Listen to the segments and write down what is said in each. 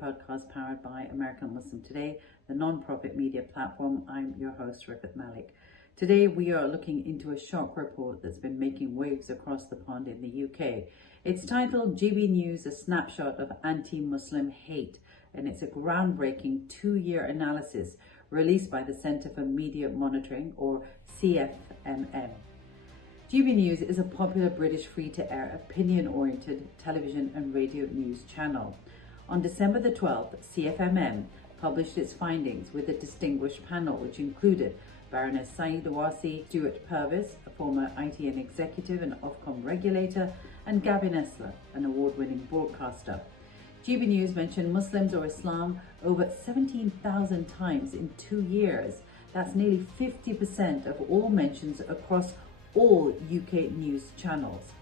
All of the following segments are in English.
podcast powered by American Muslim Today, the non-profit media platform. I'm your host, Rifat Malik. Today we are looking into a shock report that's been making waves across the pond in the UK. It's titled GB News, a snapshot of anti-Muslim hate, and it's a groundbreaking 2-year analysis released by the Centre for Media Monitoring, or CFMM. GB News is a popular British free-to-air, opinion-oriented television and radio news channel. On December the 12th, CFMM published its findings with a distinguished panel, which included Baroness Saeed Awasi, Stuart Purvis, a former ITN executive and Ofcom regulator, and Gavin Esler, an award-winning broadcaster. GB News mentioned Muslims or Islam over 17,000 times in 2 years. That's nearly 50% of all mentions across all UK news channels.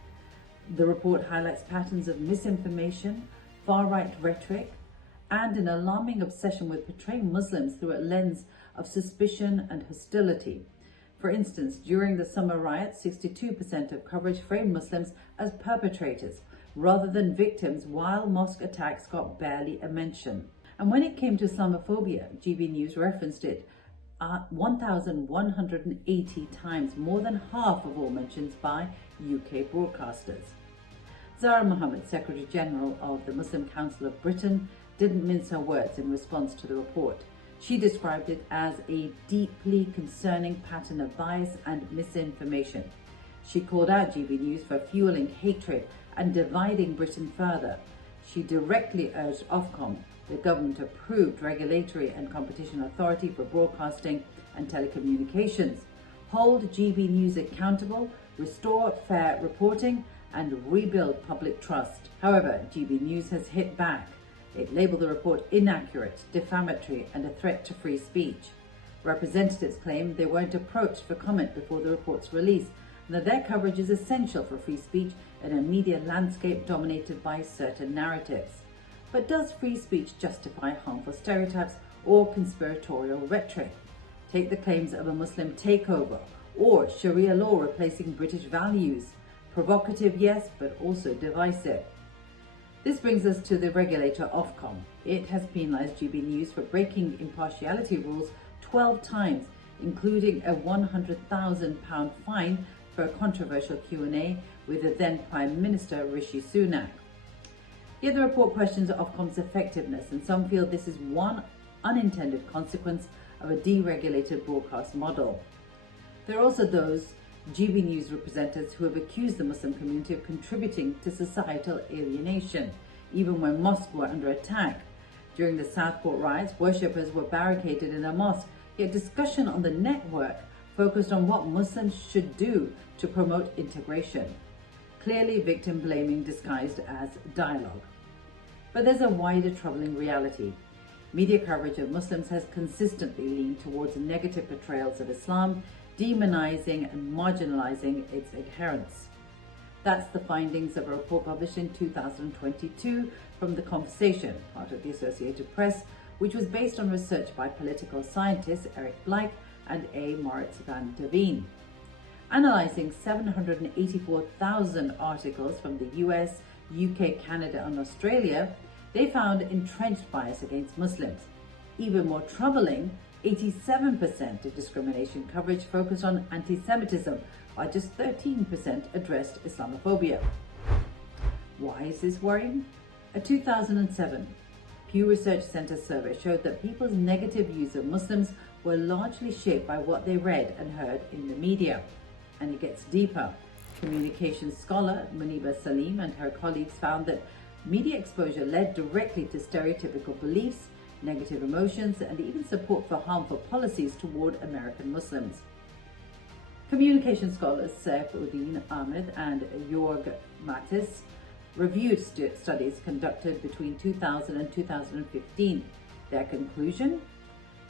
The report highlights patterns of misinformation, far-right rhetoric, and an alarming obsession with portraying Muslims through a lens of suspicion and hostility. For instance, during the summer riots, 62% of coverage framed Muslims as perpetrators rather than victims, while mosque attacks got barely a mention. And when it came to Islamophobia, GB News referenced it 1,180 times, more than half of all mentions by UK broadcasters. Zahra Mohammed, Secretary General of the Muslim Council of Britain, didn't mince her words in response to the report. She described it as a deeply concerning pattern of bias and misinformation. She called out GB News for fueling hatred and dividing Britain further. She directly urged Ofcom, the government-approved regulatory and competition authority for broadcasting and telecommunications, hold GB News accountable, restore fair reporting, and rebuild public trust. However, GB News has hit back. It labelled the report inaccurate, defamatory, and a threat to free speech. Representatives claim they weren't approached for comment before the report's release, and that their coverage is essential for free speech in a media landscape dominated by certain narratives. But does free speech justify harmful stereotypes or conspiratorial rhetoric? Take the claims of a Muslim takeover or Sharia law replacing British values. Provocative, yes, but also divisive. This brings us to the regulator Ofcom. It has penalised GB News for breaking impartiality rules 12 times, including a £100,000 fine for a controversial Q&A with the then Prime Minister Rishi Sunak. Yet the report questions Ofcom's effectiveness, and some feel this is one unintended consequence of a deregulated broadcast model. There are also those GB News representatives who have accused the Muslim community of contributing to societal alienation, even when mosques were under attack. During the Southport riots, worshippers were barricaded in a mosque, yet discussion on the network focused on what Muslims should do to promote integration. Clearly victim blaming disguised as dialogue. But there's a wider troubling reality. Media coverage of Muslims has consistently leaned towards negative portrayals of Islam, demonizing and marginalizing its adherents. That's the findings of a report published in 2022 from The Conversation, part of the Associated Press, which was based on research by political scientists Eric Blyk and A. Moritz van der Veen. Analysing 784,000 articles from the US, UK, Canada and Australia, they found entrenched bias against Muslims. Even more troubling, 87% of discrimination coverage focused on anti-Semitism, while just 13% addressed Islamophobia. Why is this worrying? A 2007 Pew Research Center survey showed that people's negative views of Muslims were largely shaped by what they read and heard in the media. And it gets deeper. Communications scholar Muniba Salim and her colleagues found that media exposure led directly to stereotypical beliefs, negative emotions, and even support for harmful policies toward American Muslims. Communication scholars Saif Uddin Ahmed and Jorg Mattis reviewed studies conducted between 2000 and 2015. Their conclusion?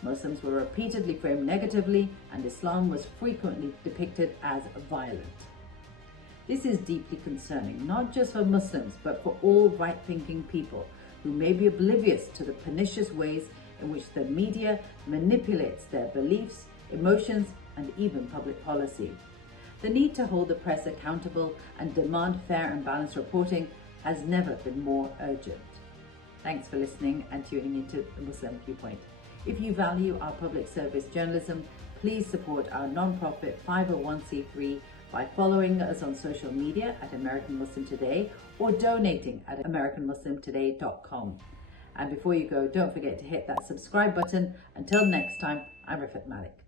Muslims were repeatedly framed negatively, and Islam was frequently depicted as violent. This is deeply concerning, not just for Muslims, but for all right-thinking people who may be oblivious to the pernicious ways in which the media manipulates their beliefs, emotions, and even public policy. The need to hold the press accountable and demand fair and balanced reporting has never been more urgent. Thanks for listening and tuning into the Muslim Viewpoint. If you value our public service journalism, please support our non-profit 501c3 by following us on social media at American Muslim Today or donating at AmericanMuslimToday.com. And before you go, don't forget to hit that subscribe button. Until next time, I'm Rifat Malik.